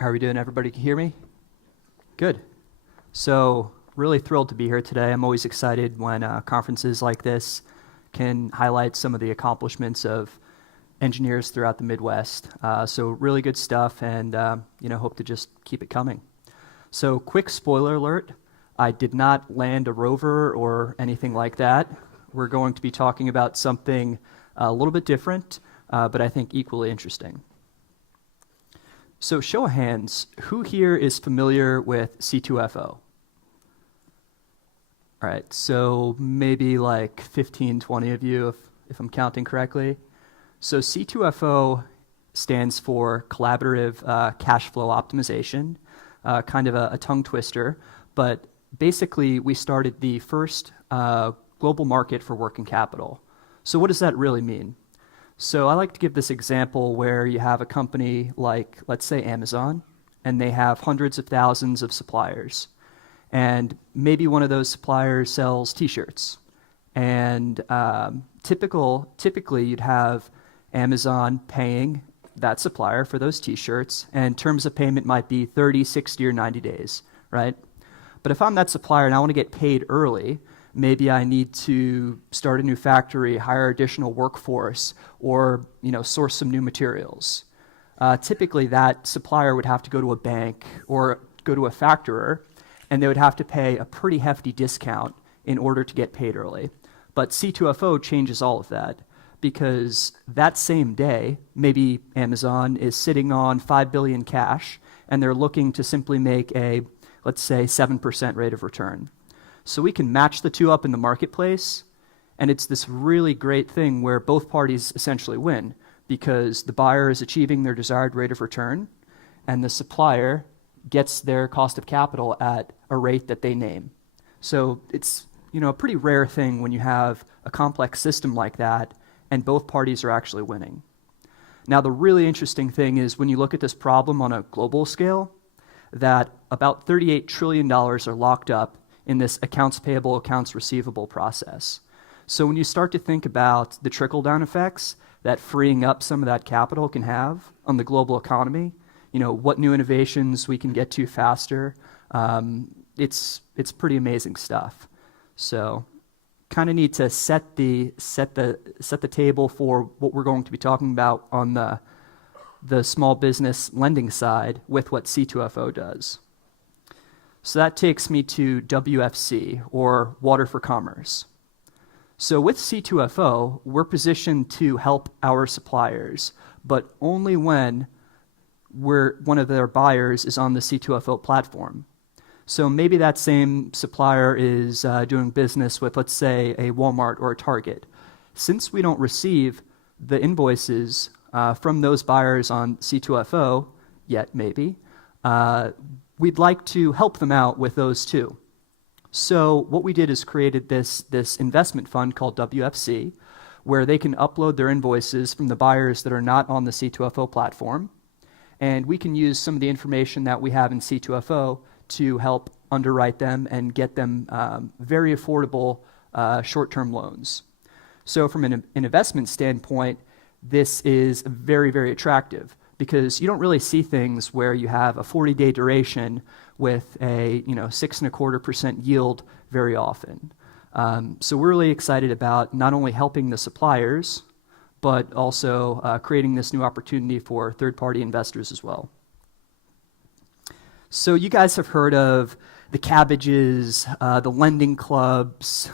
How are we doing? Everybody can hear me? Good. So really thrilled to be here today. I'm always excited when conferences like this can highlight some of the accomplishments of engineers throughout the Midwest. So really good stuff, and hope to just keep it coming. So quick spoiler alert, I did not land a rover or anything like that. We're going to be talking about something a little bit different, but I think equally interesting. So show of hands, who here is familiar with C2FO? All right, so maybe like 15, 20 of you, if I'm counting correctly. So C2FO stands for Collaborative Cash Flow Optimization, kind of a tongue twister, but basically we started the first global market for working capital. So what does that really mean? So I like to give this example where you have a company like, let's say, Amazon, and they have hundreds of thousands of suppliers. And maybe one of those suppliers sells T-shirts. And typically you'd have Amazon paying that supplier for those T-shirts, and terms of payment might be 30, 60, or 90 days, right? But if I'm that supplier and I want to get paid early, maybe I need to start a new factory, hire additional workforce, or source some new materials. Typically, that supplier would have to go to a bank or go to a factorer, and they would have to pay a pretty hefty discount in order to get paid early. But C2FO changes all of that, because that same day, maybe Amazon is sitting on $5 billion cash, and they're looking to simply make a, let's say, 7% rate of return. So we can match the two up in the marketplace, and it's this really great thing where both parties essentially win, because the buyer is achieving their desired rate of return, and the supplier gets their cost of capital at a rate that they name. So it's a pretty rare thing when you have a complex system like that, and both parties are actually winning. Now, the really interesting thing is when you look at this problem on a global scale, that about $38 trillion are locked up in this accounts payable, accounts receivable process. So when you start to think about the trickle-down effects that freeing up some of that capital can have on the global economy, what new innovations we can get to faster, it's pretty amazing stuff. So kind of need to set the table for what we're going to be talking about on the small business lending side with what C2FO does. So that takes me to WFC, or Water for Commerce. So with C2FO, we're positioned to help our suppliers, but only when one of their buyers is on the C2FO platform. So maybe that same supplier is doing business with, let's say, a Walmart or a Target. Since we don't receive the invoices from those buyers on C2FO yet, maybe, we'd like to help them out with those too. So what we did is created this investment fund called WFC, where they can upload their invoices from the buyers that are not on the C2FO platform, and we can use some of the information that we have in C2FO to help underwrite them and get them very affordable short-term loans. So from an investment standpoint, this is very, very attractive, because you don't really see things where you have a 40-day duration with a 6.25% yield very often. So we're really excited about not only helping the suppliers, but also creating this new opportunity for third-party investors as well. So you guys have heard of the Cabbages, the lending clubs,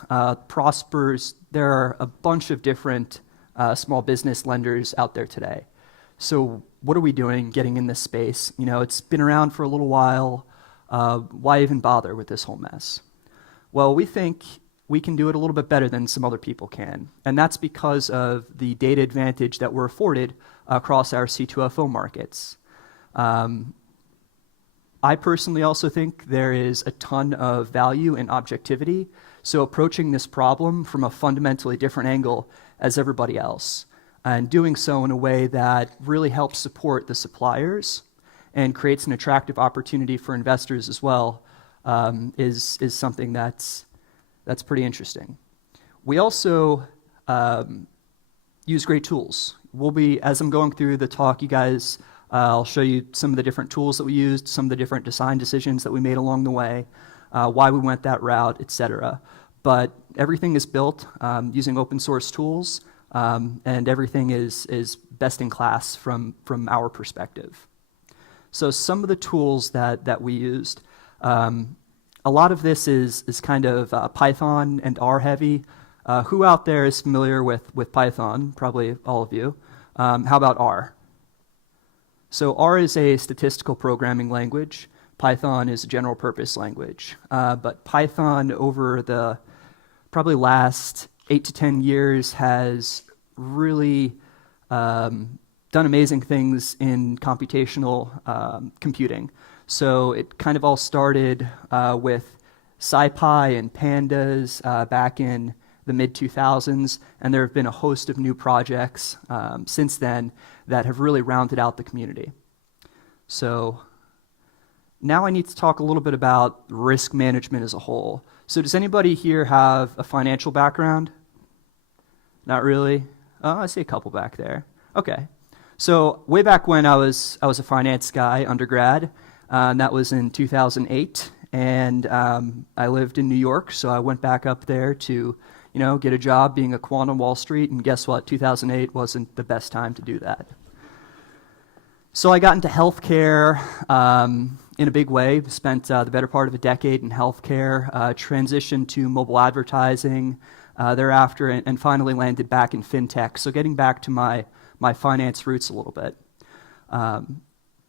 Prospers. There are a bunch of different small business lenders out there today. So what are we doing getting in this space? It's been around for a little while. Why even bother with this whole mess? Well, we think we can do it a little bit better than some other people can. And that's because of the data advantage that we're afforded across our C2FO markets. I personally also think there is a ton of value in objectivity. So approaching this problem from a fundamentally different angle as everybody else, and doing so in a way that really helps support the suppliers and creates an attractive opportunity for investors as well, is something that's pretty interesting. We also use great tools. We'll be, as I'm going through the talk, you guys I'll show you some of the different tools that we used, some of the different design decisions that we made along the way, why we went that route, etc. But everything is built using open source tools, and everything is best in class from our perspective. So some of the tools that we used, a lot of this is kind of Python and R heavy. Who out there is familiar with Python? Probably all of you. How about R? So R is a statistical programming language. Python is a general purpose language. But Python over the probably last 8 to 10 years has really done amazing things in computational computing. So it kind of all started with SciPy and pandas back in the mid-2000s, and there have been a host of new projects since then that have really rounded out the community. So now I need to talk a little bit about risk management as a whole. So does anybody here have a financial background? Not really? Oh, I see a couple back there. Okay. So way back when I was a finance guy, undergrad, and that was in 2008, and I lived in New York, so I went back up there to get a job being a quant on Wall Street, and guess what? 2008 wasn't the best time to do that. So I got into healthcare in a big way, spent the better part of a decade in healthcare, transitioned to mobile advertising thereafter, and finally landed back in fintech. So getting back to my finance roots a little bit.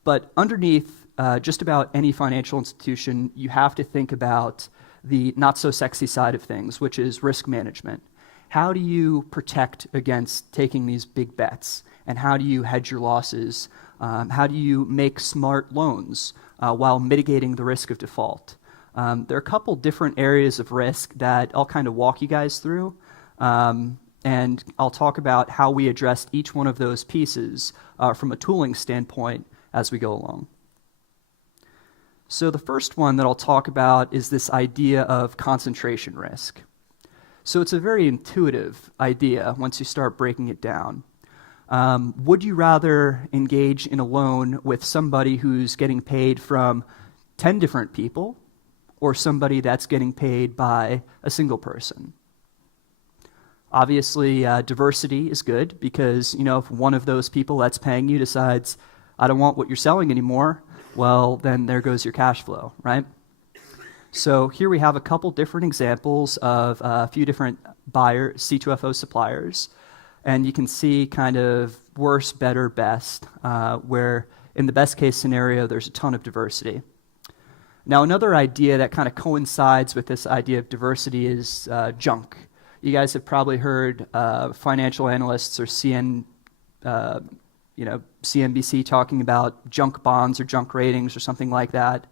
But underneath just about any financial institution, you have to think about the not-so-sexy side of things, which is risk management. How do you protect against taking these big bets? And how do you hedge your losses? How do you make smart loans while mitigating the risk of default? There are a couple different areas of risk that I'll kind of walk you guys through. And I'll talk about how we addressed each one of those pieces from a tooling standpoint as we go along. So the first one that I'll talk about is this idea of concentration risk. So it's a very intuitive idea once you start breaking it down. Would you rather engage in a loan with somebody who's getting paid from 10 different people or somebody that's getting paid by a single person? Obviously, diversity is good because, if one of those people that's paying you decides, I don't want what you're selling anymore, well, then there goes your cash flow, right? So here we have a couple different examples of a few different C2FO suppliers. And you can see kind of worse, better, best, where in the best case scenario, there's a ton of diversity. Now, another idea that kind of coincides with this idea of diversity is junk. You guys have probably heard financial analysts or CNBC talking about junk bonds or junk ratings or something like that.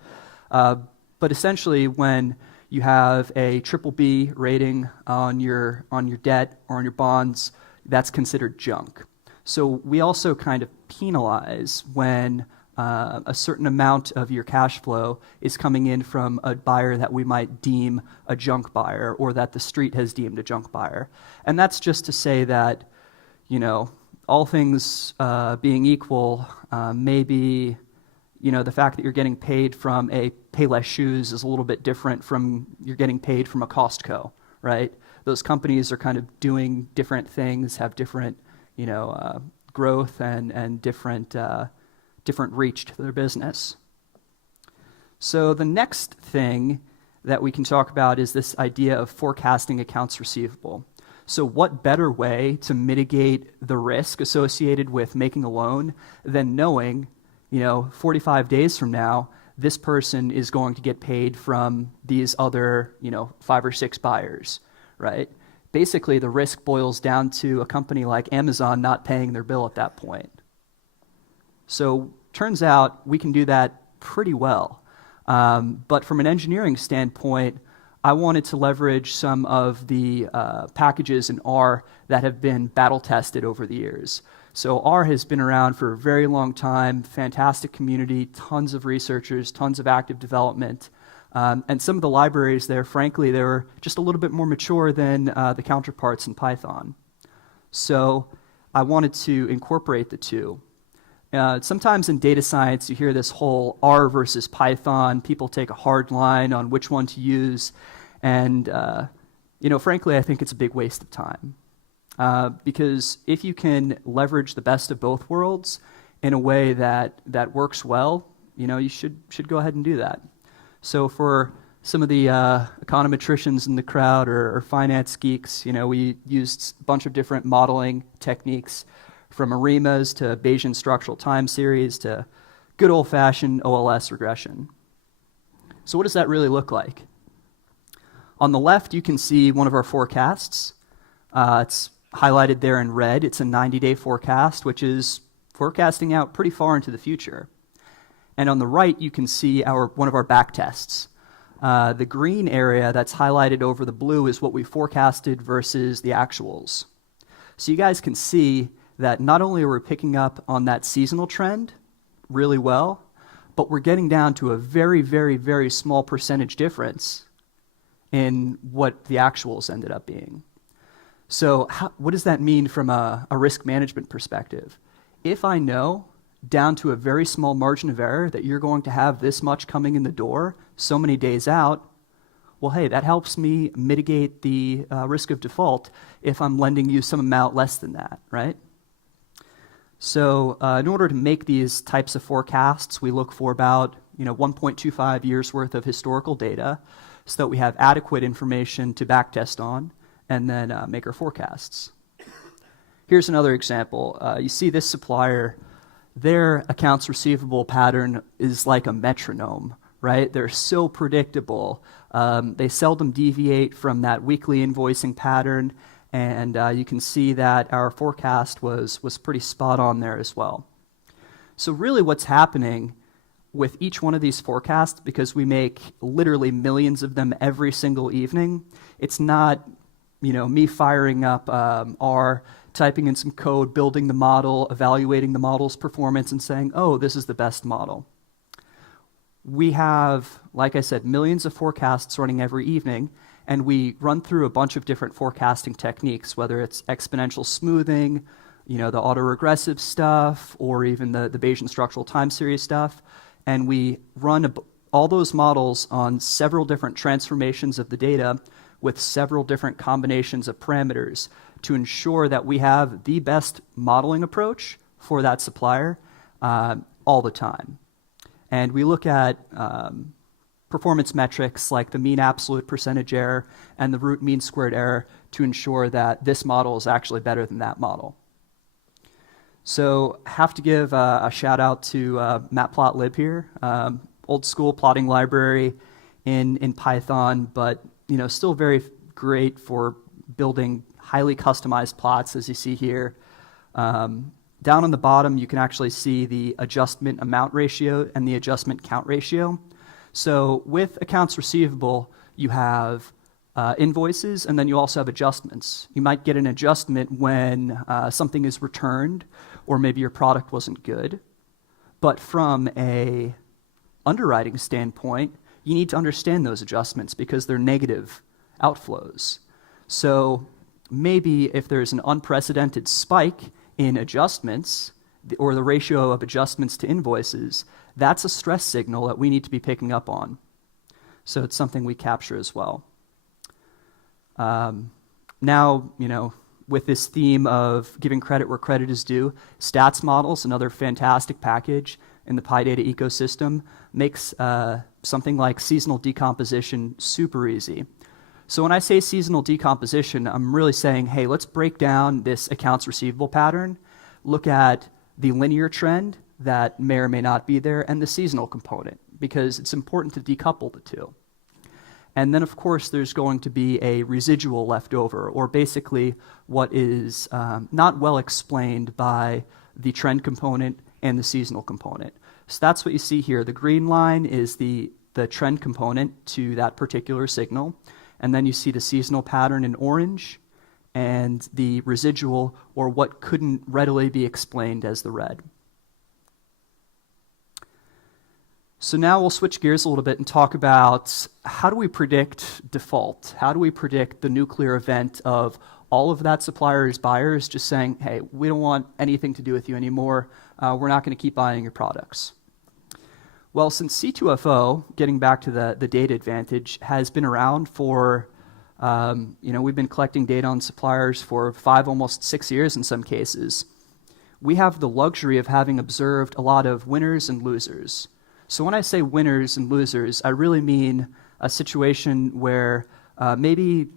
But essentially, when you have a BBB rating on your debt or on your bonds, that's considered junk. So we also kind of penalize when a certain amount of your cash flow is coming in from a buyer that we might deem a junk buyer or that the street has deemed a junk buyer. And that's just to say that, all things being equal, maybe, the fact that you're getting paid from a Payless Shoes is a little bit different from you're getting paid from a Costco, right? Those companies are kind of doing different things, have different, growth and different reach to their business. So the next thing that we can talk about is this idea of forecasting accounts receivable. So what better way to mitigate the risk associated with making a loan than knowing, 45 days from now, this person is going to get paid from these other, 5 or 6 buyers, right? Basically, the risk boils down to a company like Amazon not paying their bill at that point. So turns out we can do that pretty well. But from an engineering standpoint, I wanted to leverage some of the packages in R that have been battle tested over the years. So R has been around for a very long time, fantastic community, tons of researchers, tons of active development. And some of the libraries there, frankly, they were just a little bit more mature than the counterparts in Python. So I wanted to incorporate the two. Sometimes in data science, you hear this whole R versus Python. People take a hard line on which one to use. And, frankly, I think it's a big waste of time. Because if you can leverage the best of both worlds in a way that works well, you should go ahead and do that. So for some of the econometricians in the crowd or finance geeks, we used a bunch of different modeling techniques, from ARIMAs to Bayesian structural time series to good old-fashioned OLS regression. So what does that really look like? On the left, you can see one of our forecasts. It's highlighted there in red. It's a 90-day forecast, which is forecasting out pretty far into the future. And on the right, you can see one of our back tests. The green area that's highlighted over the blue is what we forecasted versus the actuals. So you guys can see that not only are we picking up on that seasonal trend really well, but we're getting down to a very, very, very small percentage difference in what the actuals ended up being. So what does that mean from a risk management perspective? If I know down to a very small margin of error that you're going to have this much coming in the door so many days out, well, hey, that helps me mitigate the risk of default if I'm lending you some amount less than that, right? So in order to make these types of forecasts, we look for about 1.25 years worth of historical data so that we have adequate information to backtest on and then make our forecasts. Here's another example. You see this supplier, their accounts receivable pattern is like a metronome, right? They're so predictable. They seldom deviate from that weekly invoicing pattern. And you can see that our forecast was pretty spot on there as well. So really what's happening with each one of these forecasts, because we make literally millions of them every single evening, it's not me firing up R, typing in some code, building the model, evaluating the model's performance, and saying, oh, this is the best model. We have, like I said, millions of forecasts running every evening, and we run through a bunch of different forecasting techniques, whether it's exponential smoothing, the autoregressive stuff, or even the Bayesian structural time series stuff. And we run all those models on several different transformations of the data with several different combinations of parameters to ensure that we have the best modeling approach for that supplier all the time. And we look at performance metrics like the mean absolute percentage error and the root mean squared error to ensure that this model is actually better than that model. So have to give a shout out to Matplotlib here, old school plotting library in Python, but still very great for building highly customized plots, as you see here. Down on the bottom, you can actually see the adjustment amount ratio and the adjustment count ratio. So with accounts receivable, you have invoices, and then you also have adjustments. You might get an adjustment when something is returned, or maybe your product wasn't good. But from a underwriting standpoint, you need to understand those adjustments because they're negative outflows. So maybe if there's an unprecedented spike in adjustments, or the ratio of adjustments to invoices, that's a stress signal that we need to be picking up on. So it's something we capture as well. Now, with this theme of giving credit where credit is due, statsmodels, another fantastic package in the PyData ecosystem, makes something like seasonal decomposition super easy. So when I say seasonal decomposition, I'm really saying, hey, let's break down this accounts receivable pattern, look at the linear trend that may or may not be there, and the seasonal component, because it's important to decouple the two. And then, of course, there's going to be a residual left over, or basically what is not well explained by the trend component and the seasonal component. So that's what you see here. The green line is the trend component to that particular signal. And then you see the seasonal pattern in orange, and the residual, or what couldn't readily be explained, as the red. So now we'll switch gears a little bit and talk about how do we predict default? How do we predict the nuclear event of all of that supplier's buyers just saying, hey, we don't want anything to do with you anymore. we're not going to keep buying your products. Well, since C2FO, getting back to the data advantage, has been around for, we've been collecting data on suppliers for 5, almost 6 years in some cases. We have the luxury of having observed a lot of winners and losers. So when I say winners and losers, I really mean a situation where maybe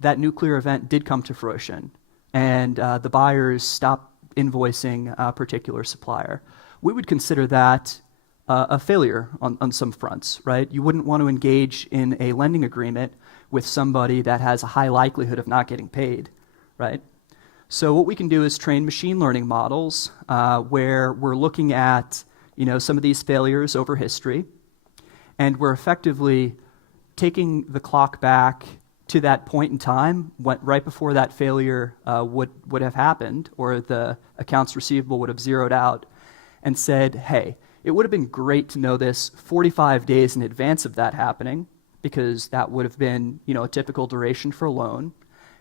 that nuclear event did come to fruition and the buyers stopped invoicing a particular supplier. We would consider that a failure on some fronts, right? You wouldn't want to engage in a lending agreement with somebody that has a high likelihood of not getting paid, right? So what we can do is train machine learning models where we're looking at some of these failures over history, and we're effectively taking the clock back to that point in time right before that failure would have happened, or the accounts receivable would have zeroed out, and said, hey, it would have been great to know this 45 days in advance of that happening, because that would have been a typical duration for a loan,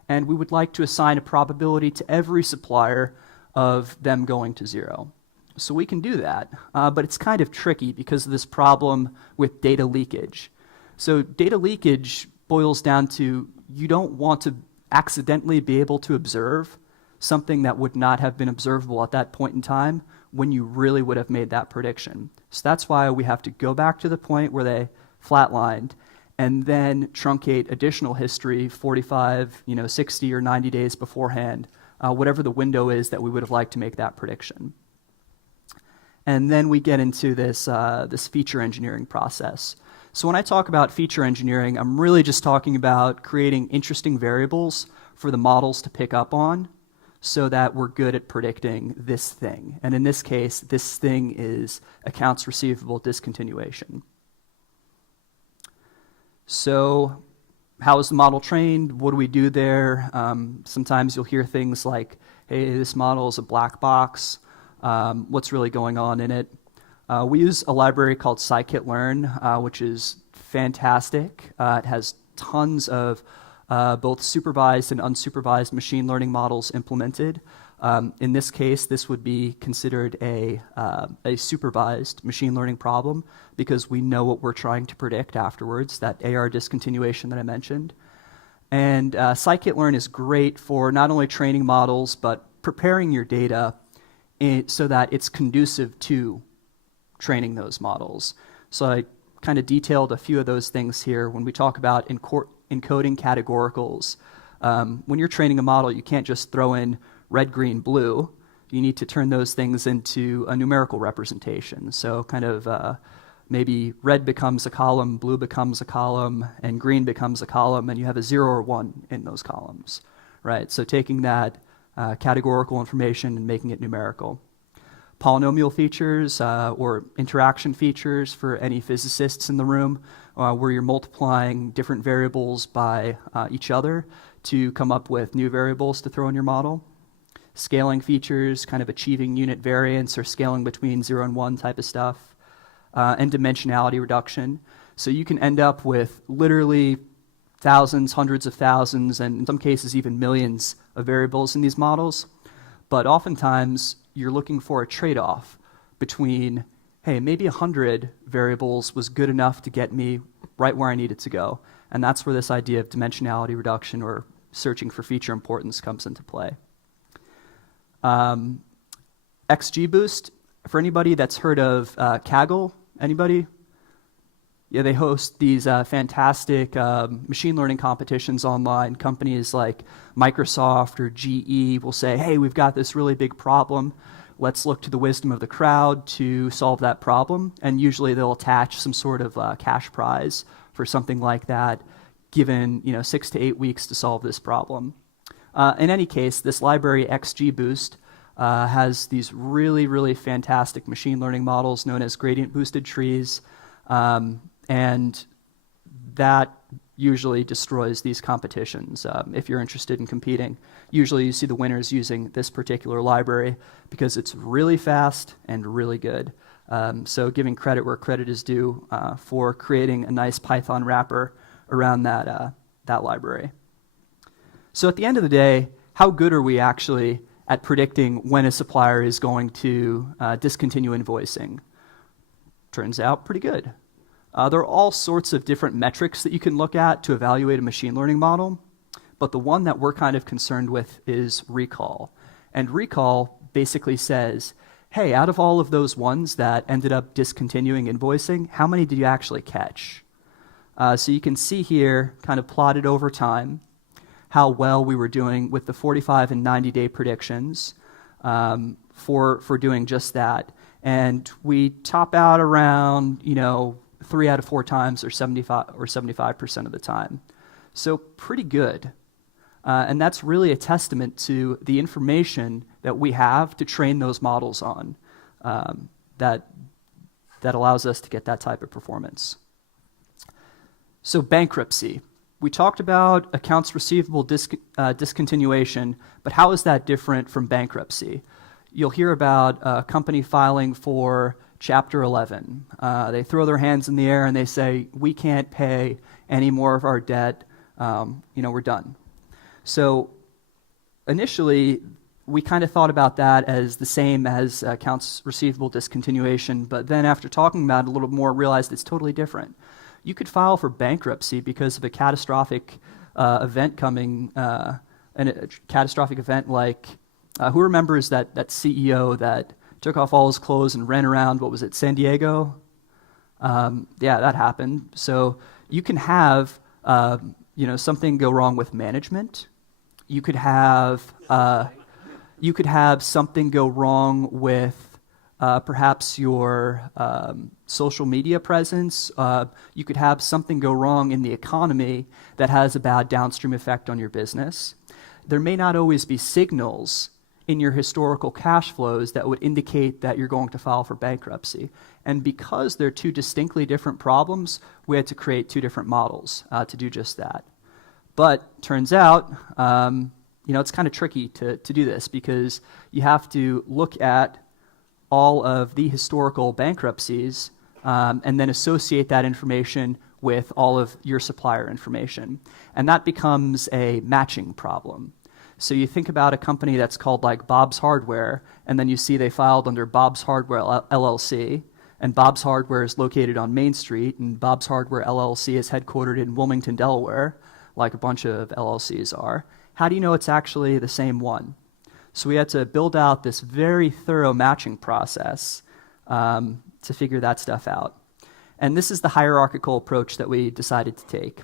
and we would like to assign a probability to every supplier of them going to zero. So we can do that, but it's kind of tricky because of this problem with data leakage. So data leakage boils down to you don't want to accidentally be able to observe something that would not have been observable at that point in time when you really would have made that prediction. So that's why we have to go back to the point where they flatlined and then truncate additional history 45, 60 or 90 days beforehand, whatever the window is that we would have liked to make that prediction. And then we get into this feature engineering process. So when I talk about feature engineering, I'm really just talking about creating interesting variables for the models to pick up on so that we're good at predicting this thing. And in this case, this thing is accounts receivable discontinuation. So how is the model trained? What do we do there? Sometimes you'll hear things like, hey, this model is a black box. What's really going on in it? We use a library called scikit-learn, which is fantastic. It has tons of both supervised and unsupervised machine learning models implemented. In this case, this would be considered a supervised machine learning problem because we know what we're trying to predict afterwards, that AR discontinuation that I mentioned. And scikit-learn is great for not only training models, but preparing your data so that it's conducive to training those models. So I kind of detailed a few of those things here when we talk about encoding categoricals. When you're training a model, you can't just throw in red, green, blue. You need to turn those things into a numerical representation. So kind of maybe red becomes a column, blue becomes a column, and green becomes a column, and you have a 0 or 1 in those columns, right? So taking that categorical information and making it numerical. Polynomial features or interaction features for any physicists in the room, where you're multiplying different variables by each other to come up with new variables to throw in your model. Scaling features, kind of achieving unit variance or scaling between 0 and 1 type of stuff. And dimensionality reduction. So you can end up with literally thousands, hundreds of thousands, and in some cases even millions of variables in these models. But oftentimes, you're looking for a trade-off between, hey, maybe 100 variables was good enough to get me right where I needed to go. And that's where this idea of dimensionality reduction or searching for feature importance comes into play. XGBoost, for anybody that's heard of Kaggle, anybody? Yeah, they host these fantastic machine learning competitions online. Companies like Microsoft or GE will say, hey, we've got this really big problem. Let's look to the wisdom of the crowd to solve that problem. And usually they'll attach some sort of cash prize for something like that, given 6 to 8 weeks to solve this problem. In any case, this library XGBoost has these really, really fantastic machine learning models known as gradient boosted trees. And that usually destroys these competitions if you're interested in competing. Usually you see the winners using this particular library because it's really fast and really good. So giving credit where credit is due for creating a nice Python wrapper around that library. So at the end of the day, how good are we actually at predicting when a supplier is going to discontinue invoicing. Turns out pretty good. There are all sorts of different metrics that you can look at to evaluate a machine learning model, but the one that we're kind of concerned with is recall. And recall basically says, hey, out of all of those ones that ended up discontinuing invoicing, how many did you actually catch? So you can see here, kind of plotted over time, how well we were doing with the 45 and 90-day predictions for doing just that. And we top out around, 3 out of 4 times, or 75% of the time. So pretty good. And that's really a testament to the information that we have to train those models on that allows us to get that type of performance. So bankruptcy. We talked about accounts receivable discontinuation, but how is that different from bankruptcy? You'll hear about a company filing for Chapter 11. They throw their hands in the air and they say, we can't pay any more of our debt, we're done. So initially, we kind of thought about that as the same as accounts receivable discontinuation, but then after talking about it a little more, realized it's totally different. You could file for bankruptcy because of a catastrophic event coming, and a catastrophic event like, who remembers that CEO that took off all his clothes and ran around, what was it, San Diego? Yeah, that happened. So you can have, something go wrong with management. You could have something go wrong with perhaps your social media presence. You could have something go wrong in the economy that has a bad downstream effect on your business. There may not always be signals in your historical cash flows that would indicate that you're going to file for bankruptcy. And because they're two distinctly different problems, we had to create 2 different models to do just that. But turns out, it's kind of tricky to do this because you have to look at all of the historical bankruptcies and then associate that information with all of your supplier information. And that becomes a matching problem. So you think about a company that's called like Bob's Hardware, and then you see they filed under Bob's Hardware LLC, and Bob's Hardware is located on Main Street, and Bob's Hardware LLC is headquartered in Wilmington, Delaware, like a bunch of LLCs are. How do you know it's actually the same one? So we had to build out this very thorough matching process to figure that stuff out. And this is the hierarchical approach that we decided to take.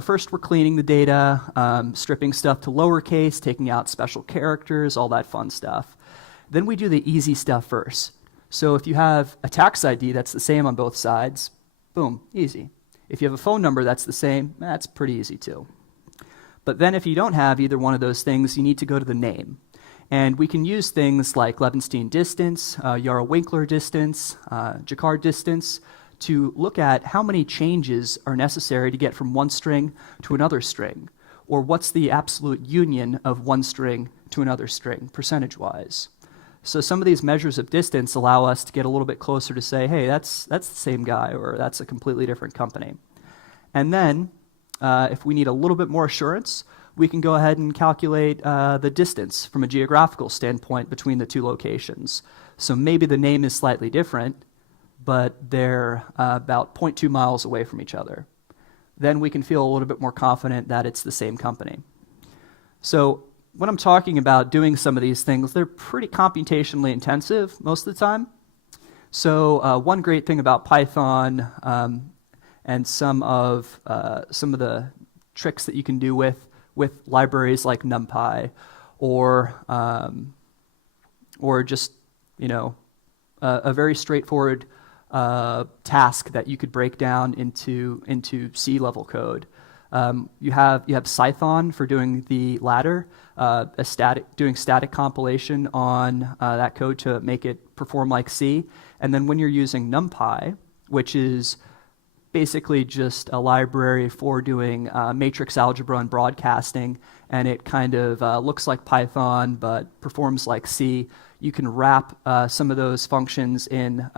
First we're cleaning the data, stripping stuff to lowercase, taking out special characters, all that fun stuff. Then we do the easy stuff first. So if you have a tax ID that's the same on both sides, boom, easy. If you have a phone number that's the same, that's pretty easy too. But then if you don't have either one of those things, you need to go to the name. And we can use things like Levenstein distance, Yarrow-Winkler distance, Jacquard distance, to look at how many changes are necessary to get from one string to another string, or what's the absolute union of one string to another string, percentage-wise. So some of these measures of distance allow us to get a little bit closer to say, hey, that's the same guy, or that's a completely different company. And then, if we need a little bit more assurance, we can go ahead and calculate the distance from a geographical standpoint between the 2 locations. So maybe the name is slightly different, but they're about 0.2 miles away from each other. Then we can feel a little bit more confident that it's the same company. So when I'm talking about doing some of these things, they're pretty computationally intensive most of the time. So one great thing about Python and some of the tricks that you can do with libraries like NumPy, or just a very straightforward task that you could break down into C-level code. You have Python for doing the latter, doing static compilation on that code to make it perform like C, and then when you're using NumPy, which is basically just a library for doing matrix algebra and broadcasting, and it kind of looks like Python but performs like C. You can wrap some of those functions in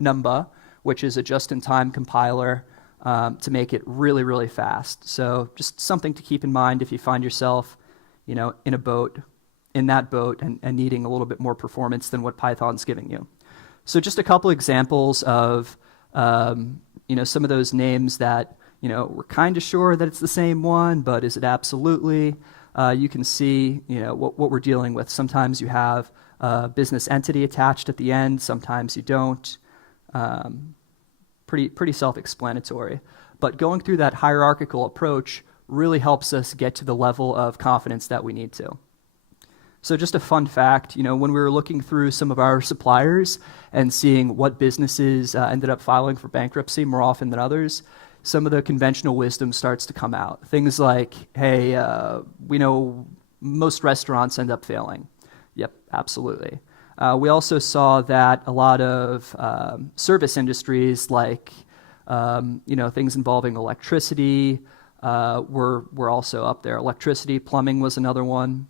Numba, which is a just-in-time compiler, to make it really, really fast. So just something to keep in mind if you find yourself, in a boat in that boat and needing a little bit more performance than what Python's giving you. So just a couple examples of some of those names that we're kind of sure that it's the same one, but is it absolutely? You can see what we're dealing with. Sometimes you have a business entity attached at the end, sometimes you don't. Pretty self-explanatory. But going through that hierarchical approach really helps us get to the level of confidence that we need to. So just a fun fact, when we were looking through some of our suppliers and seeing what businesses ended up filing for bankruptcy more often than others, some of the conventional wisdom starts to come out. Things like, hey, we know most restaurants end up failing. Yep, absolutely. We also saw that a lot of service industries like things involving electricity were also up there. Electricity, plumbing was another one.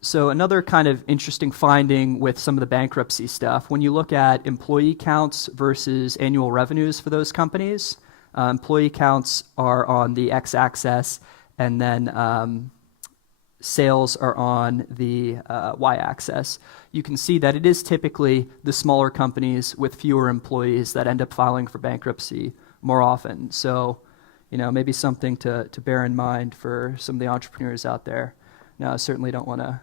So another kind of interesting finding with some of the bankruptcy stuff, when you look at employee counts versus annual revenues for those companies, employee counts are on the x-axis, and then sales are on the y-axis. You can see that it is typically the smaller companies with fewer employees that end up filing for bankruptcy more often. So, maybe something to bear in mind for some of the entrepreneurs out there. Now, I certainly don't want to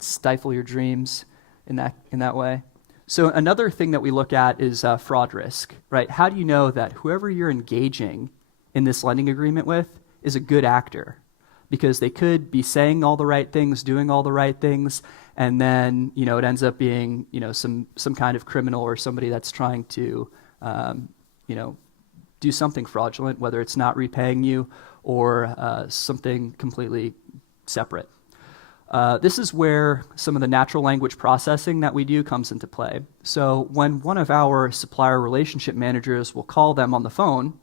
stifle your dreams in that way. So another thing that we look at is fraud risk, right? How do you know that whoever you're engaging in this lending agreement with is a good actor? Because they could be saying all the right things, doing all the right things, and then it ends up being some kind of criminal or somebody that's trying to do something fraudulent, whether it's not repaying you or something completely separate. This is where some of the natural language processing that we do comes into play. So when one of our supplier relationship managers will call them on the phone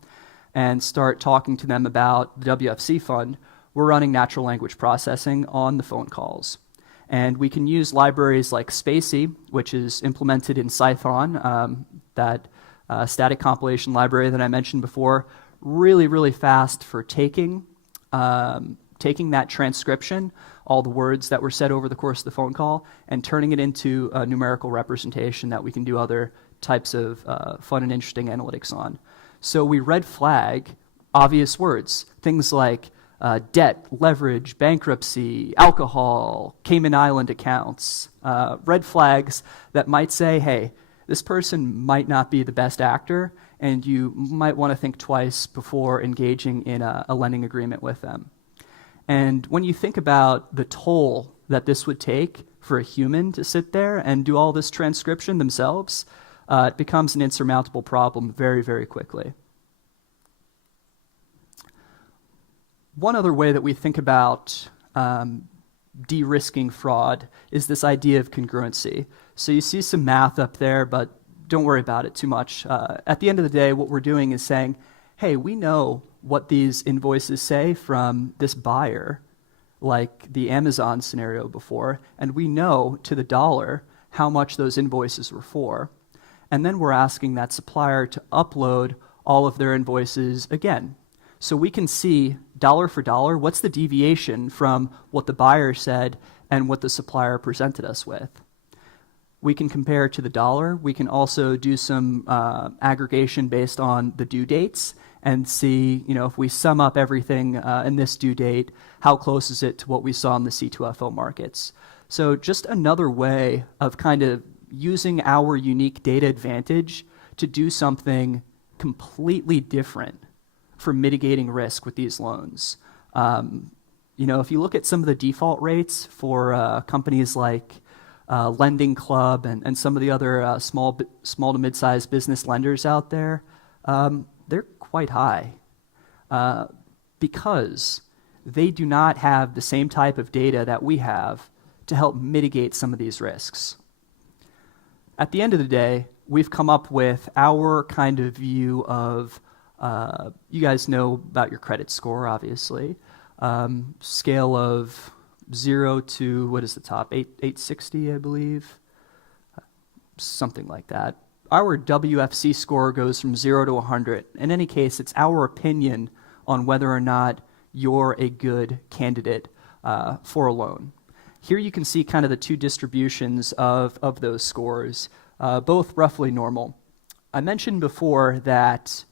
and start talking to them about the WFC fund, we're running natural language processing on the phone calls. And we can use libraries like Spacey, which is implemented in Python, that static compilation library that I mentioned before, really, really fast for taking that transcription, all the words that were said over the course of the phone call, and turning it into a numerical representation that we can do other types of fun and interesting analytics on. So we red flag obvious words, things like debt, leverage, bankruptcy, alcohol, Cayman Island accounts, red flags that might say, hey, this person might not be the best actor, and you might want to think twice before engaging in a lending agreement with them. And when you think about the toll that this would take for a human to sit there and do all this transcription themselves, it becomes an insurmountable problem very, very quickly. One other way that we think about de-risking fraud is this idea of congruency. So you see some math up there, but don't worry about it too much. At the end of the day, what we're doing is saying, hey, we know what these invoices say from this buyer, like the Amazon scenario before, and we know to the dollar how much those invoices were for. And then we're asking that supplier to upload all of their invoices again. So we can see dollar for dollar, what's the deviation from what the buyer said and what the supplier presented us with. We can compare to the dollar. We can also do some aggregation based on the due dates and see, if we sum up everything in this due date, how close is it to what we saw in the C2FO markets. So just another way of kind of using our unique data advantage to do something completely different for mitigating risk with these loans. If you look at some of the default rates for companies like Lending Club and some of the other small to mid-sized business lenders out there, they're quite high because they do not have the same type of data that we have to help mitigate some of these risks. At the end of the day, we've come up with our kind of view of, you guys know about your credit score, obviously, scale of 0 to, what is the top, 860, I believe, something like that. Our WFC score goes from 0 to 100. In any case, it's our opinion on whether or not you're a good candidate for a loan. Here you can see kind of the two distributions of those scores, both roughly normal. I mentioned before that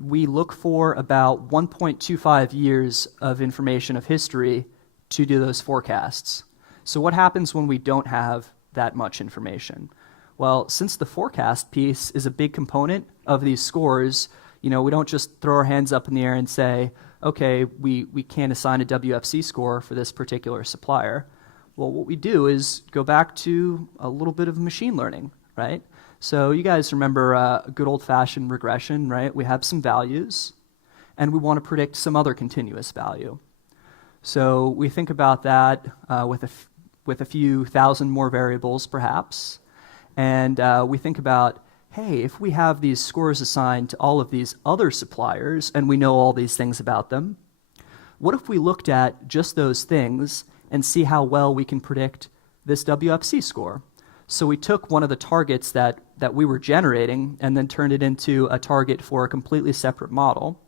we look for about 1.25 years of information of history to do those forecasts. So what happens when we don't have that much information? Well, since the forecast piece is a big component of these scores, we don't just throw our hands up in the air and say, okay, we can't assign a WFC score for this particular supplier. Well, what we do is go back to a little bit of machine learning, right? So you guys remember a good old-fashioned regression, right? We have some values, and we want to predict some other continuous value. So we think about that with a few thousand more variables, perhaps, and we think about, hey, if we have these scores assigned to all of these other suppliers, and we know all these things about them, what if we looked at just those things and see how well we can predict this WFC score? So we took one of the targets that we were generating and then turned it into a target for a completely separate model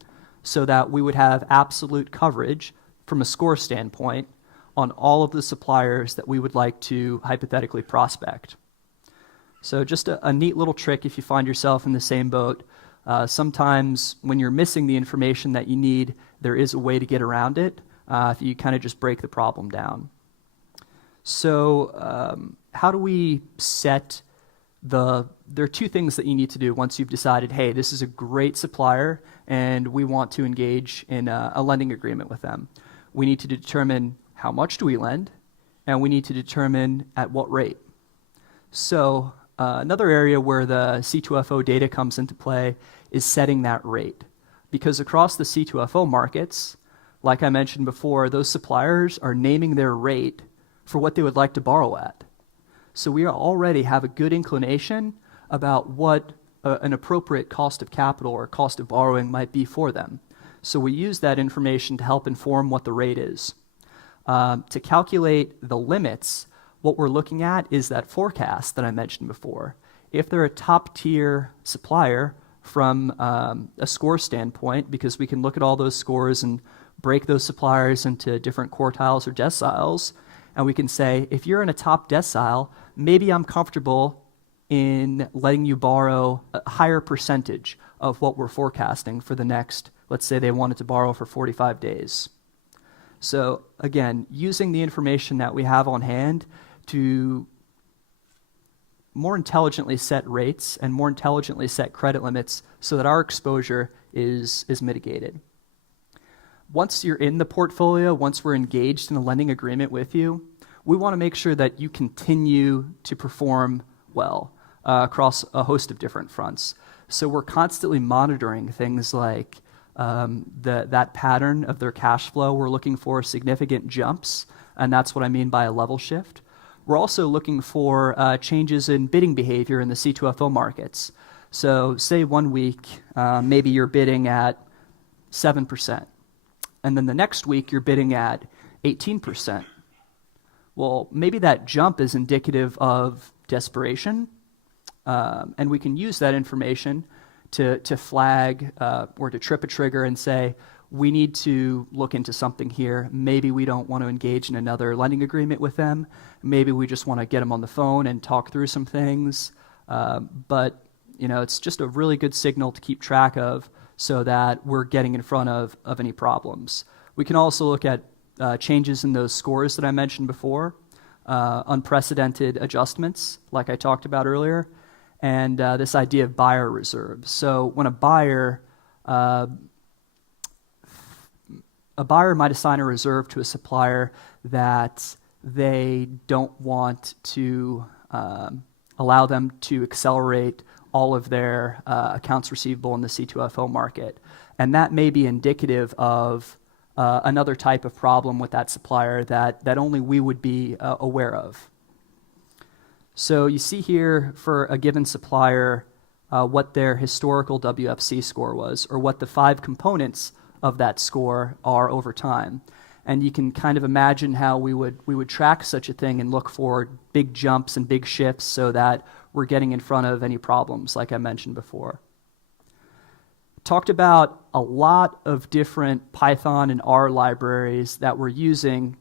so that we would have absolute coverage from a score standpoint on all of the suppliers that we would like to hypothetically prospect. So just a neat little trick if you find yourself in the same boat. Sometimes when you're missing the information that you need, there is a way to get around it if you kind of just break the problem down. So how do we set there are two things that you need to do once you've decided, hey, this is a great supplier and we want to engage in a lending agreement with them. We need to determine how much do we lend, and we need to determine at what rate. So another area where the C2FO data comes into play is setting that rate. Because across the C2FO markets, like I mentioned before, those suppliers are naming their rate for what they would like to borrow at. So we already have a good inclination about what an appropriate cost of capital or cost of borrowing might be for them. So we use that information to help inform what the rate is. To calculate the limits, what we're looking at is that forecast that I mentioned before. If they're a top-tier supplier from a score standpoint, because we can look at all those scores and break those suppliers into different quartiles or deciles, and we can say, if you're in a top decile, maybe I'm comfortable in letting you borrow a higher percentage of what we're forecasting for the next, let's say they wanted to borrow for 45 days. So again, using the information that we have on hand to more intelligently set rates and more intelligently set credit limits so that our exposure is mitigated. Once you're in the portfolio, once we're engaged in a lending agreement with you, we want to make sure that you continue to perform well across a host of different fronts. So we're constantly monitoring things like that pattern of their cash flow. We're looking for significant jumps, and that's what I mean by a level shift. We're also looking for changes in bidding behavior in the C2FO markets. So say 1 week, maybe you're bidding at 7%, and then the next week you're bidding at 18%. Well, maybe that jump is indicative of desperation, and we can use that information to flag or to trip a trigger and say, we need to look into something here. Maybe we don't want to engage in another lending agreement with them. Maybe we just want to get them on the phone and talk through some things. But it's just a really good signal to keep track of so that we're getting in front of any problems. We can also look at changes in those scores that I mentioned before, unprecedented adjustments, like I talked about earlier, and this idea of buyer reserves. So when a buyer might assign a reserve to a supplier that they don't want to allow them to accelerate all of their accounts receivable in the C2FO market. And that may be indicative of another type of problem with that supplier that only we would be aware of. So you see here for a given supplier what their historical WFC score was, or what the 5 components of that score are over time. And you can kind of imagine how we would track such a thing and look for big jumps and big shifts so that we're getting in front of any problems, like I mentioned before. talked about a lot of different Python and R libraries that we're using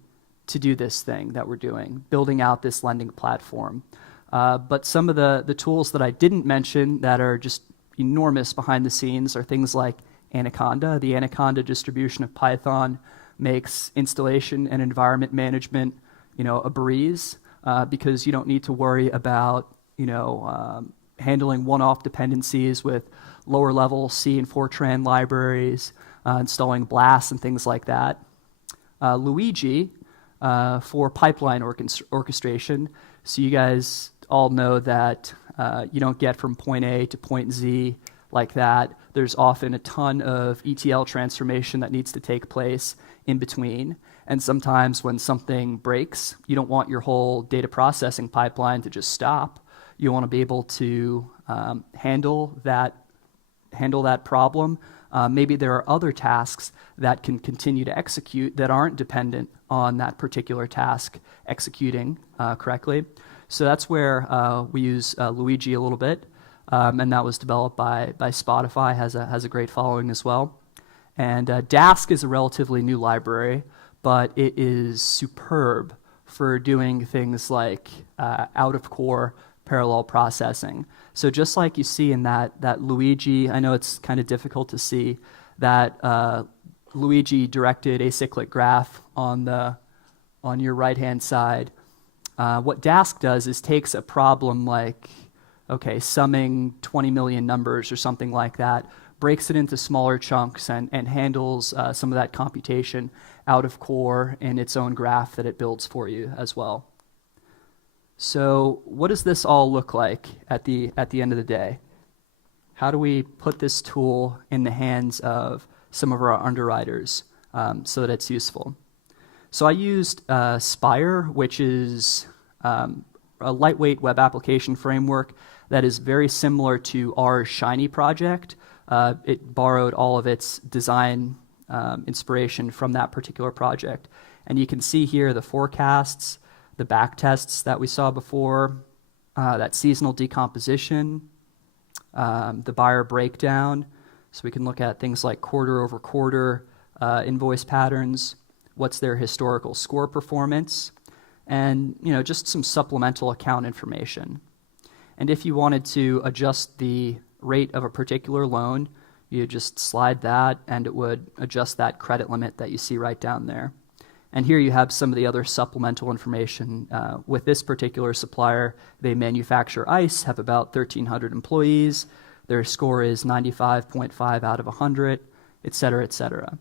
to do this thing that we're doing, building out this lending platform. But some of the tools that I didn't mention that are just enormous behind the scenes are things like Anaconda. The Anaconda distribution of Python makes installation and environment management, a breeze, because you don't need to worry about, handling one-off dependencies with lower-level C and Fortran libraries, installing BLAS and things like that. Luigi for pipeline orchestration. So you guys all know that you don't get from point A to point Z like that. There's often a ton of ETL transformation that needs to take place in between. And sometimes when something breaks, you don't want your whole data processing pipeline to just stop. You want to be able to handle that problem. Maybe there are other tasks that can continue to execute that aren't dependent on that particular task executing correctly. So that's where we use Luigi a little bit, and that was developed by Spotify, has a great following as well. And Dask is a relatively new library, but it is superb for doing things like out-of-core parallel processing. So just like you see in that Luigi, I know it's kind of difficult to see, that Luigi directed acyclic graph on your right-hand side. What Dask does is takes a problem like, summing 20 million numbers or something like that, breaks it into smaller chunks and handles some of that computation out of core in its own graph that it builds for you as well. So what does this all look like at the end of the day? How do we put this tool in the hands of some of our underwriters so that it's useful? So I used Spire, which is a lightweight web application framework that is very similar to our Shiny project. It borrowed all of its design inspiration from that particular project. And you can see here the forecasts, the back tests that we saw before, that seasonal decomposition, the buyer breakdown. So we can look at things like quarter over quarter invoice patterns, what's their historical score performance, and just some supplemental account information. And if you wanted to adjust the rate of a particular loan, you just slide that and it would adjust that credit limit that you see right down there. And here you have some of the other supplemental information. With this particular supplier, they manufacture ice, have about 1,300 employees. Their score is 95.5 out of 100, et cetera, et cetera.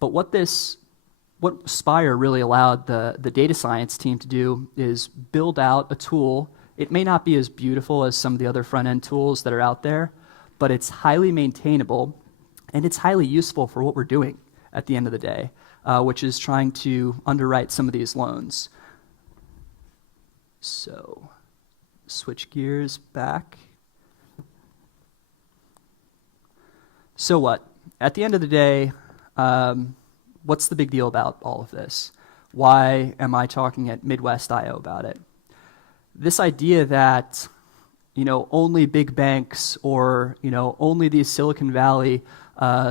But what Spire really allowed the data science team to do is build out a tool. It may not be as beautiful as some of the other front-end tools that are out there, but it's highly maintainable, and it's highly useful for what we're doing at the end of the day, which is trying to underwrite some of these loans. So, switch gears back. So what? At the end of the day, what's the big deal about all of this? Why am I talking at Midwest.io about it? This idea that only big banks or only these Silicon Valley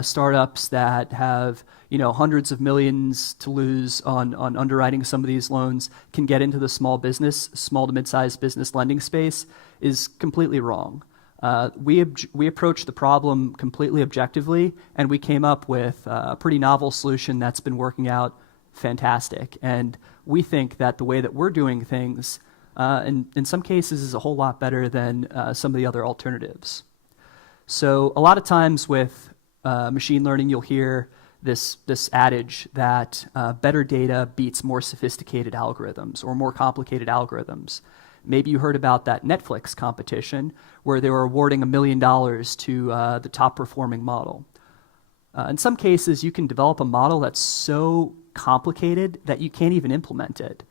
startups that have hundreds of millions to lose on underwriting some of these loans can get into the small to mid-sized business lending space is completely wrong. We approached the problem completely objectively, and we came up with a pretty novel solution that's been working out fantastic. And we think that the way that we're doing things, in some cases, is a whole lot better than some of the other alternatives. So a lot of times with machine learning, you'll hear this adage that better data beats more sophisticated algorithms or more complicated algorithms. Maybe you heard about that Netflix competition where they were awarding $1 million to the top performing model. In some cases, you can develop a model that's so complicated that you can't even implement it.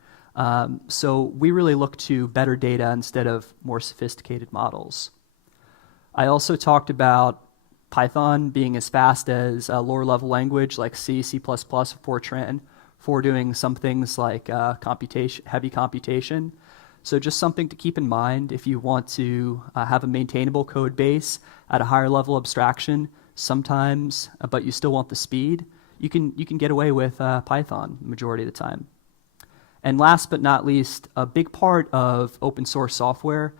So we really look to better data instead of more sophisticated models. I also talked about Python being as fast as a lower level language like C, C++, or Fortran for doing some things like heavy computation. So just something to keep in mind if you want to have a maintainable code base at a higher level abstraction. Sometimes, but you still want the speed, you can get away with Python the majority of the time. And last but not least, a big part of open source software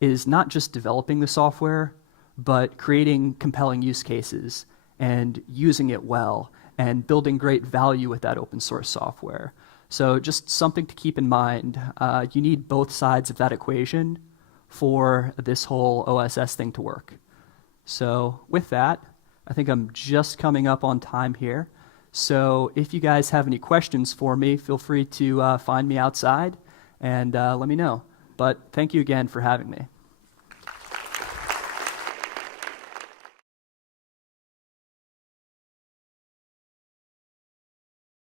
is not just developing the software, but creating compelling use cases and using it well and building great value with that open source software. So just something to keep in mind. You need both sides of that equation for this whole OSS thing to work. So with that, I think I'm just coming up on time here. So if you guys have any questions for me, feel free to find me outside and let me know. But thank you again for having me.